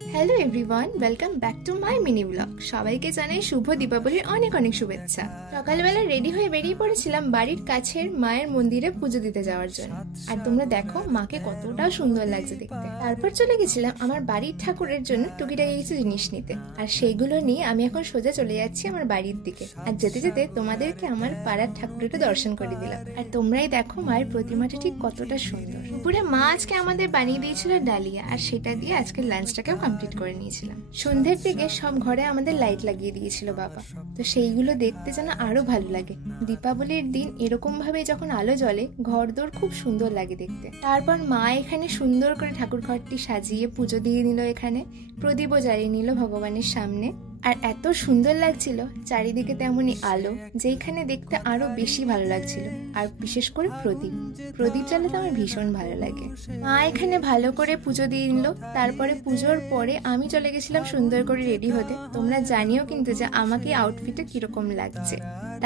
Hello everyone, welcome back to my mini blog. সবাইকে জানাই শুভ দীপাবলির অনেক অনেক শুভেচ্ছা। সকালবেলা রেডি হয়ে বেরিয়ে পড়েছিলাম বাড়ির কাছের মায়ের মন্দিরে পুজো দিতে যাওয়ার জন্য। আর তোমরা দেখো মাকে কতটা সুন্দর লাগছে দেখতে। তারপর চলে গেছিলাম আমার বাড়ির ঠাকুরের জন্য টুকিটাকি কিছু জিনিস নিতে, আর সেইগুলো নিয়ে আমি এখন সোজা চলে যাচ্ছি আমার বাড়ির দিকে। আর যেতে যেতে তোমাদেরকে আমার পাড়ার ঠাকুরেরও দর্শন করে দিলাম। আর তোমরাই দেখো মায়ের প্রতিমাটা ঠিক কতটা সুন্দর। দুপুরে মা আজকে আমাদের বানিয়ে দিয়েছিল ডালিয়া, আর সেটা দিয়ে আজকে লাঞ্চটাকেও কমপ্লিট করে নিয়েছিলাম। সন্ধ্যের দিকে সব ঘরে আমাদের লাইট লাগিয়ে দিয়েছিল বাবা, তো সেইগুলো দেখতে যেন আরো ভালো লাগে। দীপাবলির দিন এরকম ভাবে যখন আলো জ্বলে ঘরদোর খুব সুন্দর লাগে দেখতে। তারপর মা এখানে সুন্দর করে ঠাকুর ঘরটি সাজিয়ে পুজো দিয়ে নিল, এখানে প্রদীপও জ্বালিয়ে নিল ভগবানের সামনে। আর এত সুন্দর লাগছিল চারিদিকে তেমনই আলো, যেখানে দেখতে আরো বেশি ভালো লাগছিল। আর বিশেষ করে প্রদীপ প্রদীপ জ্বালাতে আমার ভীষণ ভালো লাগে। মা এখানে ভালো করে পুজো দিয়ে নিল। তারপরে পুজোর পরে আমি চলে গেছিলাম সুন্দর করে রেডি হতে। তোমরা জানিও কিন্তু যে আমাকে আউটফিটে কিরকম লাগছে।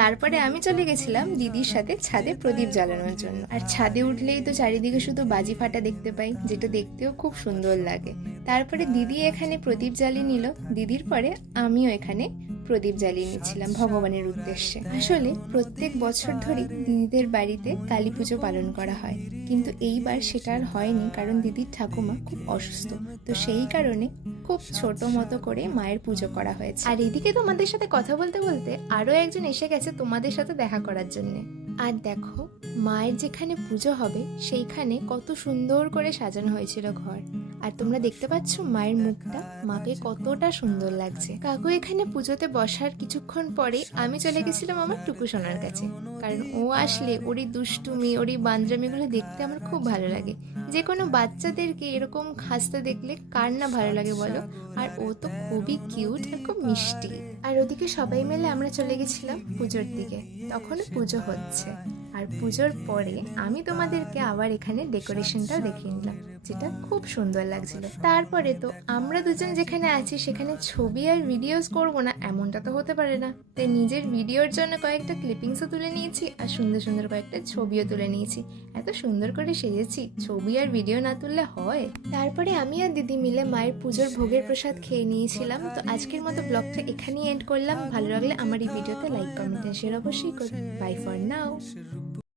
তারপরে আমি চলে গেছিলাম দিদির সাথে ছাদে প্রদীপ জ্বালানোর জন্য। আর ছাদে উঠলেই তো চারিদিকে শুধু বাজি ফাটা দেখতে পাই, যেটা দেখতেও খুব সুন্দর লাগে। তারপরে দিদি এখানে প্রদীপ জ্বালিয়ে নিল, দিদির পরে আমিও এখানে প্রদীপ জ্বালিয়ে নিচ্ছিলাম ভগবানের উদ্দেশ্যে। আসলে প্রত্যেক বছর ধরেই দিদিদের বাড়িতে কালী পুজো পালন করা হয়, কিন্তু এইবার সেটা আর হয়নি, কারণ দিদির ঠাকুমা খুব অসুস্থ। তো সেই কারণে খুব ছোট মতো করে মায়ের পুজো করা হয়েছে। আর এদিকে তোমাদের সাথে কথা বলতে বলতে আরো একজন এসে গেছে তোমাদের সাথে দেখা করার জন্য। আর দেখো মায়ের যেখানে পুজো হবে সেইখানে কত সুন্দর করে সাজানো হয়েছিল ঘর। আর তোমরা দেখতে পাচ্ছ মায়ের মুখটা, মাকে কতটা সুন্দর লাগছে। কাকু এখানে পুজোতে বসার কিছুক্ষণ পরে আমি চলে গেছিলাম আমার টুকু সোনার কাছে, কারণ ও আসলে ওরই দুষ্টুমি ওরই বান্দরামিগুলো দেখতে আমার খুব ভালো লাগে। যে কোনো বাচ্চাদেরকে এরকম হাসতে দেখলে কার না ভালো লাগে বলো। আর ও তো খুবই কিউট আর খুব মিষ্টি। আর ওদিকে সবাই মিলে আমরা চলে গেছিলাম পুজোর দিকে, তখনও পুজো হচ্ছে। আর পুজোর পরে আমি তোমাদেরকে আবার এখানে ডেকোরেশনটাও দেখিয়ে নিলাম, যেটা খুব সুন্দর লাগছিল। তারপরে তো আমরা দুজন যেখানে আছি সেখানে ছবি আর ভিডিওস করব না এমনটা তো হতে পারে না, তাই নিজের ভিডিওর জন্য কয়েকটা ক্লিপিংসও তুলে নিয়েছি আর সুন্দর সুন্দর কয়েকটা ছবিও তুলে নিয়েছি। এত সুন্দর করে সেজেছি, ছবি আর ভিডিও না তুললে হয়? তারপরে আমি আর দিদি মিলে মায়ের পুজোর ভোগের প্রসাদ খেয়ে নিয়েছিলাম। তো আজকের মতো ব্লগটা এখানেই এন্ড করলাম। ভালো লাগলে আমার এই ভিডিওতে লাইক, কমেন্ট আর শেয়ার অবশ্যই করুন। Bye for now.